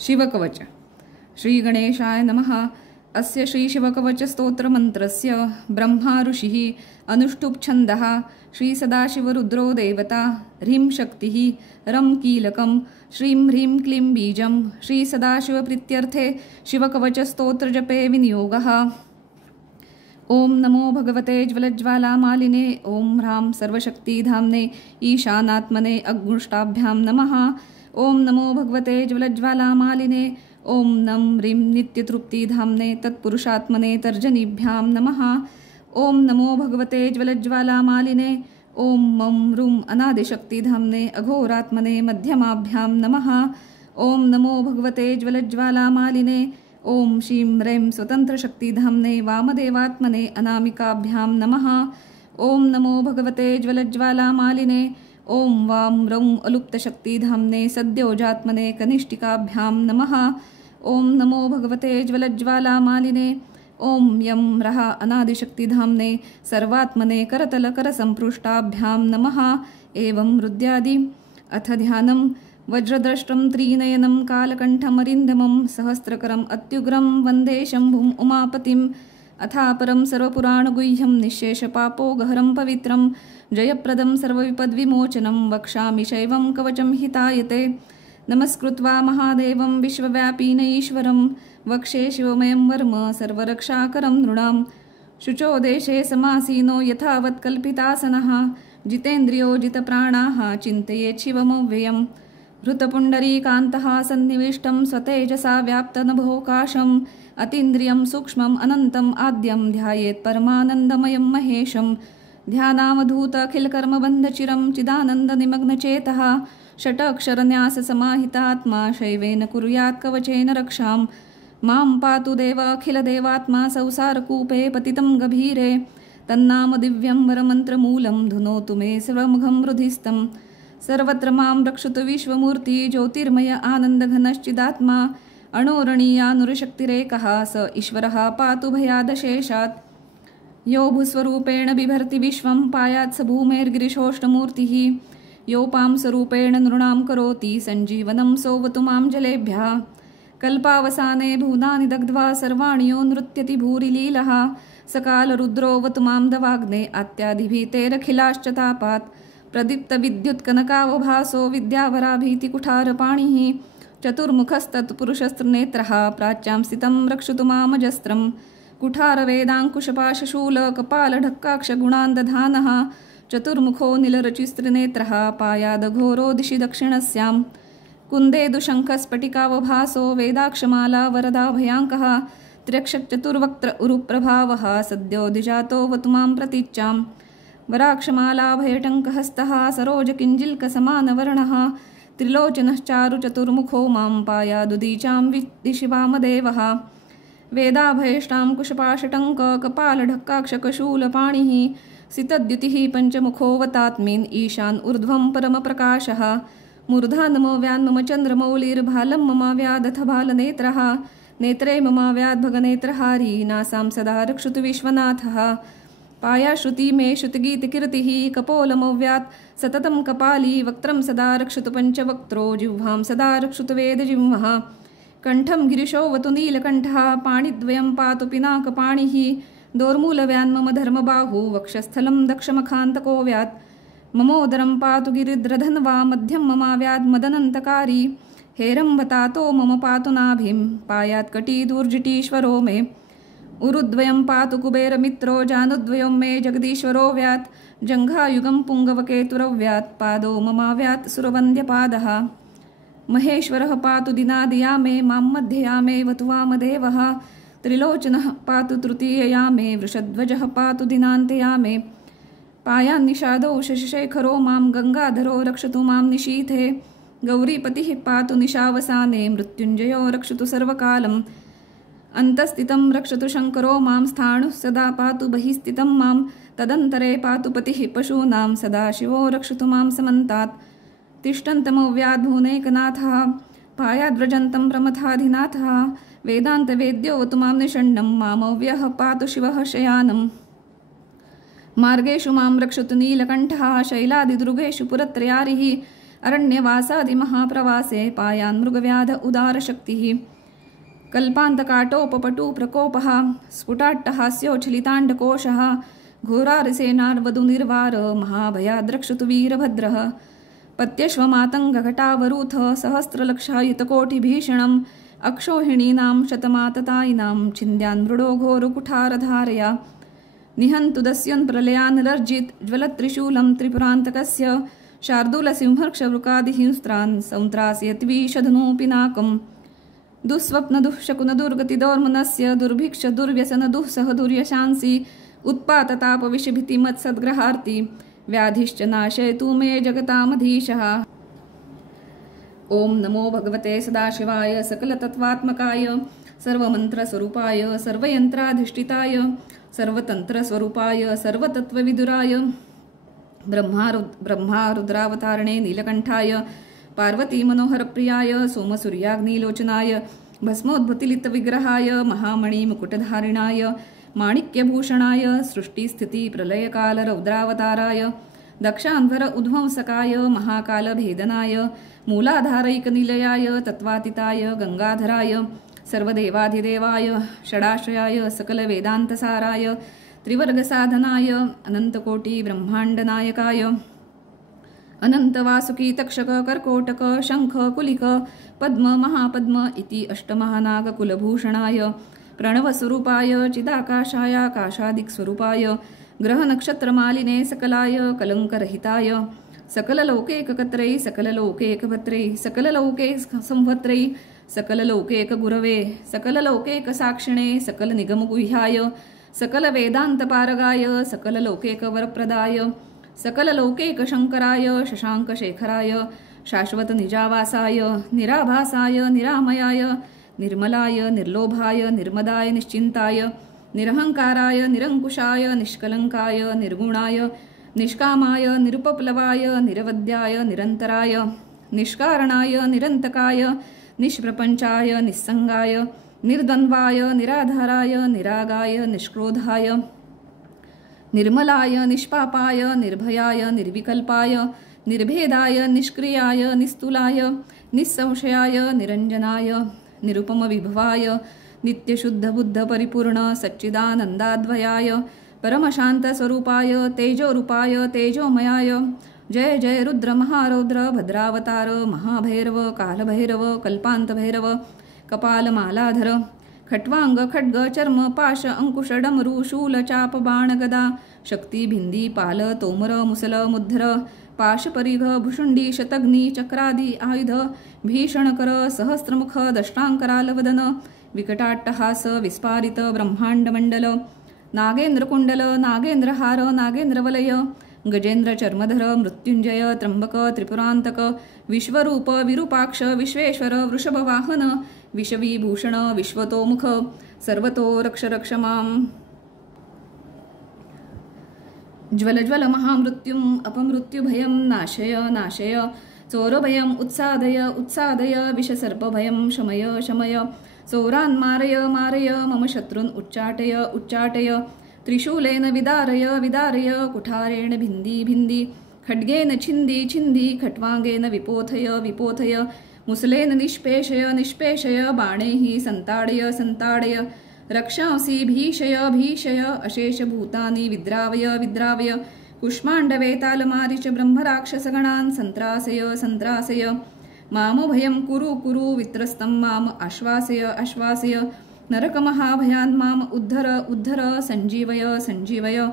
शिवकवच। श्री गणेशाय नमः। अस्य श्री शिवकवच स्तोत्र मंत्रस्य ब्रह्मा ऋषिः अनुष्टुप् छन्दः श्री सदाशिवरुद्रो देवता ह्रीं शक्तिः रं कीलकं श्रीं ह्रीं क्लीं बीजं श्री सदाशिव प्रीत्यर्थे शिवकवच स्तोत्र जपे विनियोगः। ओम नमो भगवते ज्वलज्वालामालिने ओम ह्रां सर्वशक्तिधाम्ने ईशानात्मने अग्मुष्टाभ्यां नमः। ओम नमो भगवते ज्वलज्वालामालिने ओम नम ह्रीं नित्यतृप्तिधाम्ने तत्पुरुषात्मने तर्जनीभ्यां नमः। ओम नमो भगवते ज्वलज्वालामालिने ओम मं ह्रूं अनादिशक्तिधाम्ने अघोरात्मने मध्यमाभ्यां नमः। ओम नमो भगवते ज्वलज्वालामालिने ओम श्रीं ह्रीं स्वतन्त्रशक्तिधाम्ने वामदेवात्मने अनामिकाभ्यां नमः। ओम नमो भगवते ज्वलज्वालामालिने ओम वां रौं अलुप्तशक्तिधाम्ने सद्योजात्मने कनिष्ठिकाभ्यां नमः। ओम नमो भगवते ज्वलज्वालामालिने ओम यं रः अनादिशक्तिधाम्ने सर्वात्मने करतलकरसम्पृष्टाभ्यां नमः। एवं हृद्यादि। अथ ध्यानं वज्रद्रष्टं त्रिनयनं कालकण्ठमरिन्दमं सहस्रकरम् अत्युग्रं वन्दे शम्भुम् उमापतिम्। अथापरं सर्वपुराणगुह्यं निःशेषपापोगहरं पवित्रं जयप्रदं सर्वविपद्विमोचनं वक्ष्यामि शैवं कवचं हितायते। नमस्कृत्वा महादेवं विश्वव्यापिन ईश्वरं वक्षे शिवमयं वर्म सर्वरक्षाकरं नृणां। शुचो देशे समासीनो यथावत् कल्पितासनः जितेन्द्रियो जितप्राणाः चिन्तयेत् शिवमव्ययम्। हृतपुण्डरीकान्तः सन्निविष्टं स्वतेजसा व्याप्तनभोकाशम् अतीन्द्रियं सूक्ष्मम् अनन्तम् आद्यं ध्यायेत् परमानन्दमयं महेशम्। ध्यानावधूतखिलकर्मबन्धचिरं चिदानन्दनिमग्नचेतः षटक्षरन्याससमाहितात्मा शैवेन कुर्यात् कवचेन रक्षाम्। मां पातु देव अखिलदेवात्मा संसारकूपे पतितं गभीरे तन्नाम दिव्यं वरमन्त्रमूलं धुनोतु मे सर्वमुखं हृदिस्थम्। सर्वत्र मां रक्षतु विश्वमूर्ति ज्योतिर्मय आनन्दघनश्चिदात्मा अणोरणीयानुरशक्तिरेकः स ईश्वरः पातु भयादशेषात्। यो भूस्वरूपेण बिभर्ति विश्वं पायात् स भूमेर्गिरिशोष्टमूर्तिः। यो पांसरूपेण नृणां करोति सञ्जीवनं सोऽवतु मां जलेभ्यः। कल्पावसाने भूतानि दग्ध्वा सर्वाणि यो नृत्यति भूरिलीलः सकालरुद्रोऽवतु मां दवाग्ने अत्याधिभीतेरखिलाश्च तापात्। प्रदीप्तविद्युत्कनकावभासो विद्यावराभीतिकुठारपाणिः चतुर्मुखस्तत्पुरुषस्त्रिनेत्रः प्राच्यां स्थितं रक्षतु मामजस्त्रम्। कुठारवेदाङ्कुशपाशशूलकपालढक्काक्षगुणान् चतुर्मुखो निलरचिस्त्रिनेत्रः पायादघोरो दिशि दक्षिणस्यां। कुन्देदुशङ्खस्फटिकावभासो वेदाक्षमाला वरदाभयाङ्कः त्र्यक्षचतुर्वक्त्र उरुप्रभावः सद्योदिजातोऽवतु मां प्रतीच्याम्। वराक्षमालाभयटङ्कहस्तः सरोजकिञ्जिल्कसमानवर्णः त्रिलोचनश्चारुचतुर्मुखो मां पायादुदीचां दिशि वामदेवः। वेदाभयष्टाङ्कुशपाशटङ्क कपालढक्काक्षकशूलपाणिः सितद्युतिः पञ्चमुखोऽवतात्मीन् ईशान् ऊर्ध्वं परमप्रकाशः। मूर्धा नमो व्यान्मम चन्द्रमौलिर्भालं ममाव्यादथ बालनेत्रः। नेत्रे ममाव्याद्भगनेत्रहारी नासां सदा रक्षतु विश्वनाथः। पायाश्रुति मे श्रुतिगीतिकीर्तिः कपोलमव्यात् सततं कपाली वक्त्रं सदा रक्षतु पञ्चवक्त्रो जिह्वां सदा रक्षतु वेदजिह्वः। कण्ठं गिरिशोऽवतु नीलकण्ठः पाणिद्वयं पातु पिनाकपाणिः। दोर्मूलव्यान्मम धर्मबाहु वक्षस्थलं दक्षमखान्तकोऽव्यात्। ममोदरं पातु गिरिद्रधन्वा मध्यं ममाव्याद् मदनन्तकारी। हेरम्बतातो मम पातु नाभिं पायात् कटीदूर्जिटीश्वरो मे। उरुद्वयं पातु कुबेरमित्रो जानुद्वयं मे जगदीश्वरोऽव्यात्। जङ्घायुगं पुङ्गवकेतुरव्यात् पादो ममाव्यात् सुरवन्द्यपादः। महेश्वरः पातु दिनादिया मे मां मध्यया मे वतु वामदेवः। त्रिलोचनः पातु तृतीयया मे वृषध्वजः पातु दिनान्तया मे। पायान्निषादौ शशिशेखरो मां गङ्गाधरो रक्षतु मां निशीथे। गौरीपतिः पातु निशावसाने मृत्युञ्जयो रक्षतु सर्वकालम्। अन्तस्थितं रक्षतु शङ्करो मां स्थाणुः सदा पातु बहिस्थितं मां। तदन्तरे पातु पतिः पशूनां सदाशिवो रक्षतु मां समन्तात्। तिष्ठन्तमव्याद्भुवनेकनाथः पायाद्व्रजन्तं प्रमथाधिनाथः। वेदान्तवेद्योऽवतु मां निषण्णं मामव्यः पातु शिवः शयानम्। मार्गेषु मां रक्षतु नीलकण्ठः शैलादिदुर्गेषु पुरत्रयारिः। अरण्यवासादिमहाप्रवासे पायान् मृगव्याध उदारशक्तिः कल्पान्तकाटोपपटु प्रकोपः स्फुटाट्टहास्योच्छलिताण्डकोशः घोरारिसेनार्वधुनिर्वार महाभयाद्रक्षतु वीरभद्रः पत्यश्वमातङ्गघटावरूथ सहस्रलक्षायुतकोटिभीषणम् अक्षोहिणीनां शतमाततायिनां छिन्द्यान् मृडो घोरकुठारधारया निहन्तु दस्युन्प्रलयान्लर्जित् ज्वलत्त्रिशूलं त्रिपुरान्तकस्य शार्दूलसिंहर्क्षवृकादिहिंस्त्रान् सौत्रासयद्विषधनूपिनाकम् दुःस्वप्नदुःशकुनदुर्गतिदोर्मनस्य दुर्भिक्ष दुर्व्यसनदुःसह दुर्यशांसि उत्पाततापविषभीतिमत्सद्ग्रहार्ति व्याधिश्च नाशयतु मे जगतामधीशः। ओम नमो भगवते सदाशिवाय सकलतत्त्वात्मकाय सर्वमन्त्रस्वरूपाय सर्वयन्त्राधिष्ठिताय सर्वतन्त्रस्वरूपाय सर्वतत्त्वविदुराय ब्रह्मारुद्रावतारणे नीलकण्ठाय पार्वतीमनोहरप्रियाय सोमसूर्याग्निलोचनाय भस्मोद्भुतिलितविग्रहाय महामणिमुकुटधारिणाय माणिक्यभूषणाय सृष्टिस्थितिप्रलयकालरौद्रावताराय दक्षान्वर उद्ध्वंसकाय महाकालभेदनाय मूलाधारैकनिलयाय तत्त्वातीताय गंगाधराय सर्वदेवाधिदेवाय षडाश्रयाय सकलवेदान्तसाराय त्रिवर्गसाधनाय अनन्तकोटिब्रह्माण्डनायकाय अनन्तवासुकी तक्षक कर्कोटक शंख कुलिक पद्म महापद्म इति अष्टमहानागकुलभूषणाय प्रणवस्वरूपाय चिदाकाशाय आकाशादिक्स्वरूपाय ग्रहनक्षत्रमालिने सकलाय कलङ्करहिताय सकललौकेककर्त्रै सकललोकेकभर्त्रै सकललोकेकसंहर्त्रै सकललोकेकगुरवे सकललोकेकसाक्षिणे सकलनिगमगुह्याय सकलवेदान्तपारगाय सकललोकेकवरप्रदाय सकललोकेकशङ्कराय शशाङ्कशेखराय शाश्वतनिजावासाय निराभासाय निरामयाय निर्मलाय निर्लोभाय निर्मदाय निश्चिन्ताय निरहंकाराय निरंकुशाय निष्कलंकाय निर्गुणाय निष्कामाय निरुपप्लवाय निरवध्याय निरंतराय निष्कारणाय निरंतकाय निष्प्रपंचाय निस्संगाय निर्द्वन्द्वाय निराधाराय निरागाय निष्क्रोधाय निर्मलाय निष्पापाय निर्भयाय निर्विकल्पाय निर्भेदाय निष्क्रियाय निस्तुलाय निस्संशयाय निरंजनाय निरुपमविभवाय नित्यशुद्धबुद्धपरिपूर्ण सच्चिदानन्दाद्वयाय परमशान्तस्वरूपाय तेजोरूपाय तेजोमयाय जय जय रुद्र महारौद्र भद्रावतार महाभैरव कालभैरव कल्पान्तभैरव कपालमालाधर खट्वांग खड्ग चर्म पाश अंकुश डमरू शूल चाप बाण गदा शक्ति भिंदी पाल तोमर मुसल मुद्धर पाशपरिघ भुषुंडी शतग्नि चक्रादि आयुध भीषणकर सहस्रमुख दष्टांकरालवदन विकटाट्टहास विस्फारित ब्रह्मांडमंडल नागेंद्रकुंडल नागेंद्रहार नागेंद्रवलय गजेंद्र चर्मधर मृत्युंजय त्र्यंबक त्रिपुरांतक विश्वरूप विरूपाक्ष विश्वेश्वर वृषभवाहन विषवीभूषण विश्वतोमुख सर्वतो रक्ष रक्ष माम् ज्वल ज्वल महामृत्युम अपमृत्युभयं नाशय नाशय चोरभयं उत्सादय उत्सादय विषसर्पभयं शमय शमय चोरान् मारय मारय मम शत्रून् उच्चाटय उच्चाटय त्रिशूलेन विदारय विदारय कुठारेण भिन्दी भिन्दी खड्गेन छिन्दी छिन्दी खट्वांगेन विपोथय विपोथय मुसलेन निष्पेषय निष्पेषय बाणैः संताडय संताडय रक्षांसि भीषय भीषय अशेषभूतानि विद्रावय विद्रावय कुष्माण्डवेतालमारिच ब्रह्मराक्षसगणान् सन्त्रासय सन्त्रासय मामभयं कुरु कुरु वित्रस्तं माम आश्वासय आश्वासय नरकमहाभयान् माम उद्धर उद्धर सञ्जीवय सञ्जीवय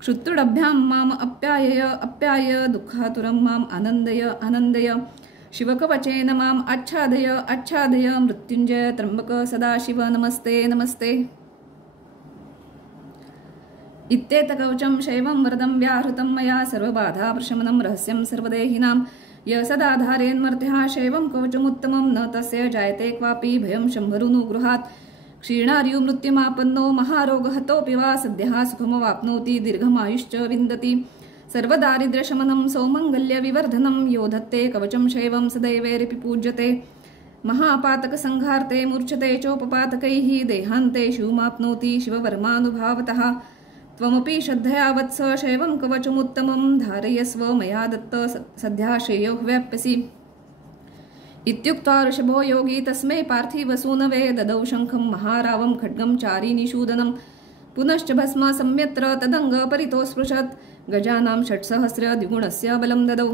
क्षुत्रुडभ्यां माम अप्यायय अप्याय दुःखातुरं माम आनन्दय आनन्दय शिवकवचेन माम आच्छादय आच्छादय मृत्युंजय त्र्यंबक सदाशिव नमस्ते नमस्ते इत्येतकवचं शैवं वरदं व्याहृतं मया सर्वबाधाप्रशमनं रहस्यं सर्वदेहिनां य सदाधारेन्मर्त्यः शैवं कवचमुत्तमं न तस्य जायते क्वापि भयं शम्भरुनुगृहात् क्षीणार्युमृत्युमापन्नो महारोगहतोऽपि वा सद्यः सुखमवाप्नोति दीर्घमायुश्च विन्दति सर्वदारिद्र्यशमनं सौमङ्गल्यविवर्धनं यो धत्ते कवचं शैवं सदैवेरिपि पूज्यते महापातकसंहार्ते मूर्छते चोपपातकैः देहान्ते शिवमाप्नोति शिववर्मानुभावतः त्वमपि श्रद्धया वत्स शैवं कवचमुत्तमं धारयस्व मया दत्त सद्या श्रेयो व्याप्यसि इत्युक्त्वा ऋषभो योगी तस्मै पार्थिवसूनवे ददौ शङ्खं महारावं खड्गं चारीनिषूदनं पुनश्च भस्म सम्यत्र तदङ्ग परितो स्पृशत् गजानां 600 द्विगुणस्य बलं ददौ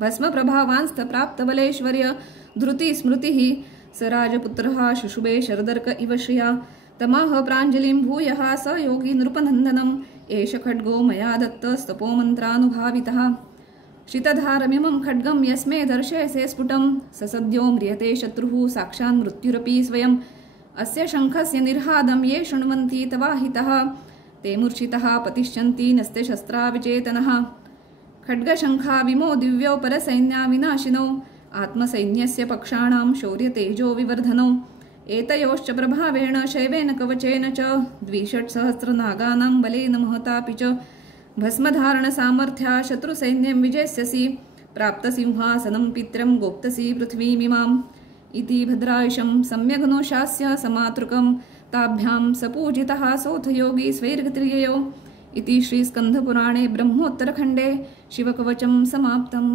भस्मप्रभावांस्तप्राप्तबलेश्वर्य धृति स्मृतिः स राजपुत्रः शुशुभे शरदर्क इव श्रिया तमाह प्राञ्जलिं भूयः स योगी नृपनन्दनम् एष खड्गो मया दत्तस्तपोमन्त्रानुभावितः शितधारमिमं खड्गं यस्मे दर्शयसे स्फुटं स सद्यो म्रियते शत्रुः साक्षान् मृत्युरपि स्वयम् अस्य शङ्खस्य निर्हादं ये शृण्वन्ति तवाहितः ते मूर्छितः पतिष्यन्ति नस्ते शस्त्रा विचेतनः खड्गशङ्खा विमो दिव्यौ परसैन्या विनाशिनौ आत्मसैन्यस्य पक्षाणां शौर्यतेजो विवर्धनौ एतयोश्च प्रभावेण शैवेन कवचेन च 2,600 नागानां बलेन महतापि च भस्मधारणसामर्थ्या शत्रुसैन्यं विजेस्यसि प्राप्तसिंहासनं पित्रं गोप्तसि पृथ्वीमिमाम् इति भद्रायुषं सम्यगनुशास्य समातृकं ताभ्यां सपूजितः सोऽथ योगी स्वैर्गतिर्ययो इति श्रीस्कन्धपुराणे ब्रह्मोत्तरखण्डे शिवकवचं समाप्तम्।